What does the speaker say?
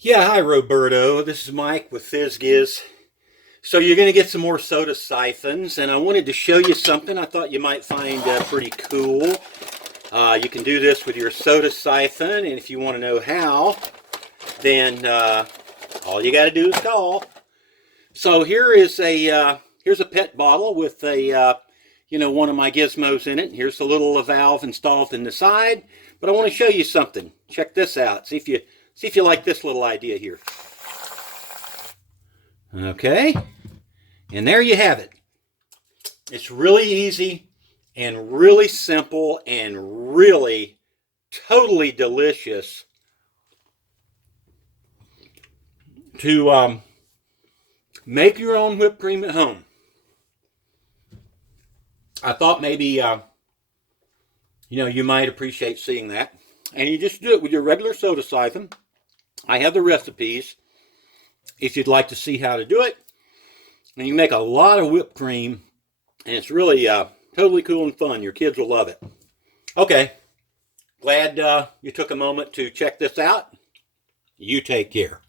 Yeah, hi Roberto. This is Mike with FiZZ. So you're going to get some more soda siphons, and I wanted to show you something I thought you might find pretty cool. You can do this with your soda siphon, and if you want to know how, then all you got to do is call. So here's a pet bottle with one of my gizmos in it. Here's a little valve installed in the side, but I want to show you something. Check this out. See if you like this little idea here. Okay, and there you have it. It's really easy and really simple and really totally delicious to make your own whipped cream at home. I thought maybe you might appreciate seeing that. And you just do it with your regular soda siphon. I have the recipes if you'd like to see how to do it. And you make a lot of whipped cream, and it's really totally cool and fun. Your kids will love it. Okay, glad you took a moment to check this out. You take care.